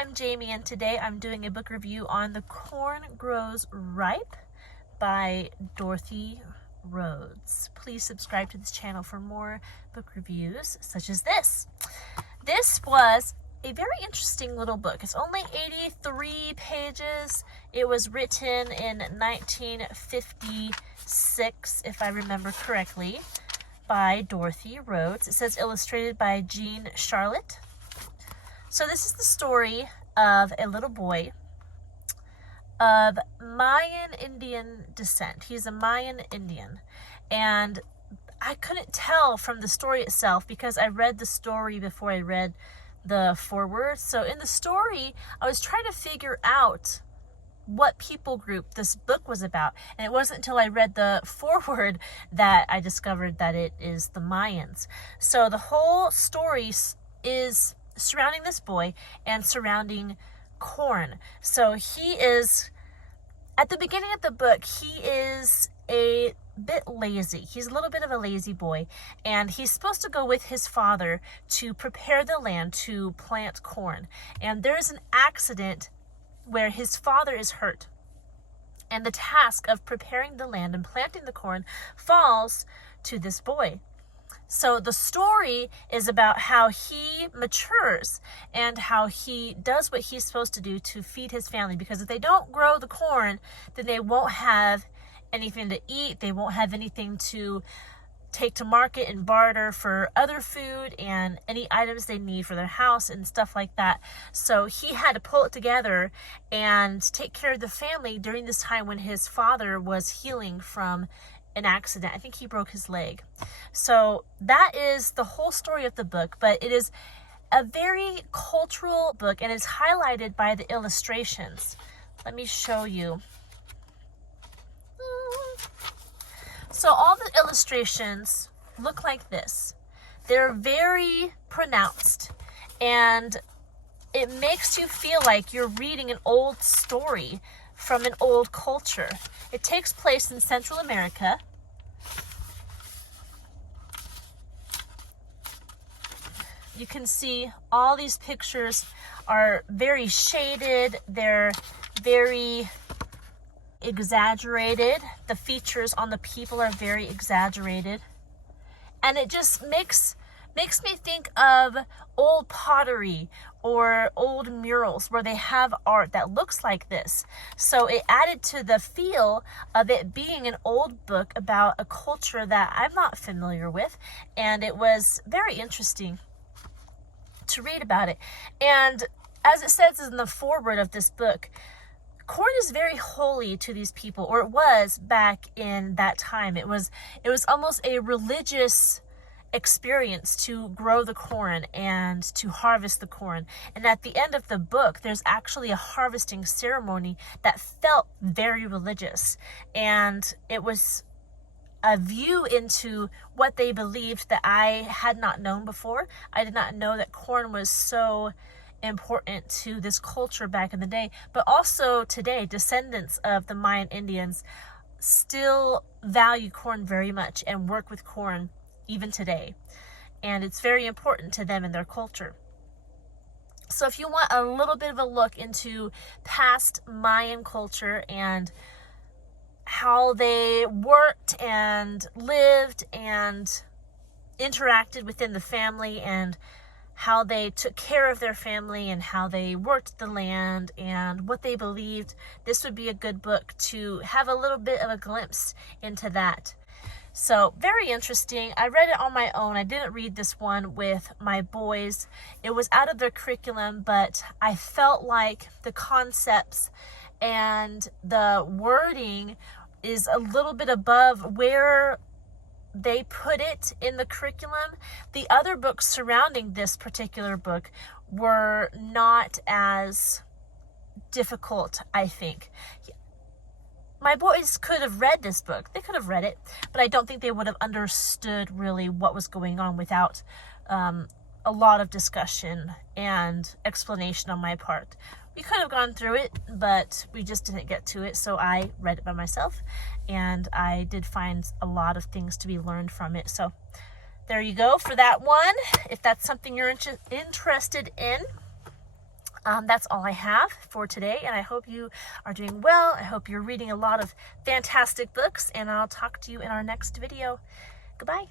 I'm Jamie, and today I'm doing a book review on The Corn Grows Ripe by Dorothy Rhoads. Please subscribe to this channel for more book reviews such as this. This was a very interesting little book. It's only 83 pages. It was written in 1956, if I remember correctly, by Dorothy Rhoads. It says illustrated by Jean Charlotte. So this is the story of a little boy of Mayan Indian descent. He's a Mayan Indian. And I couldn't tell from the story itself because I read the story before I read the foreword. So in the story, I was trying to figure out what people group this book was about. And it wasn't until I read the foreword that I discovered that it is the Mayans. So the whole story is surrounding this boy and surrounding corn. So he is, at the beginning of the book, he is a bit lazy. He's a little bit of a lazy boy, and he's supposed to go with his father to prepare the land to plant corn. And there's an accident where his father is hurt, and the task of preparing the land and planting the corn falls to this boy. So the story is about how he matures and how he does what he's supposed to do to feed his family. Because if they don't grow the corn, then they won't have anything to eat. They won't have anything to take to market and barter for other food and any items they need for their house and stuff like that. So he had to pull it together and take care of the family during this time when his father was healing from an accident. I think he broke his leg. So that is the whole story of the book, but it is a very cultural book and it's highlighted by the illustrations. Let me show you. So all the illustrations look like this. They're very pronounced, and it makes you feel like you're reading an old story from an old culture. It takes place in Central America. You can see all these pictures are very shaded. They're very exaggerated. The features on the people are very exaggerated. And it just makes me think of old pottery or old murals where they have art that looks like this. So it added to the feel of it being an old book about a culture that I'm not familiar with. And it was very interesting to read about it. And as it says in the foreword of this book, corn is very holy to these people, or it was back in that time. It was almost a religious experience to grow the corn and to harvest the corn. And at the end of the book, there's actually a harvesting ceremony that felt very religious. And it was a view into what they believed that I had not known before. I did not know that corn was so important to this culture back in the day, but also today, descendants of the Mayan Indians still value corn very much and work with corn even today. And it's very important to them in their culture. So if you want a little bit of a look into past Mayan culture and how they worked and lived and interacted within the family and how they took care of their family and how they worked the land and what they believed, this would be a good book to have a little bit of a glimpse into that. So very interesting. I read it on my own. I didn't read this one with my boys. It was out of their curriculum, but I felt like the concepts and the wording is a little bit above where they put it in the curriculum. The other books surrounding this particular book were not as difficult, I think. My boys could have read this book. They could have read it, but I don't think they would have understood really what was going on without a lot of discussion and explanation on my part. We could have gone through it, but we just didn't get to it, so I read it by myself, and I did find a lot of things to be learned from it. So there you go for that one, if that's something you're interested in. That's all I have for today, and I hope you are doing well. I hope you're reading a lot of fantastic books, and I'll talk to you in our next video. Goodbye.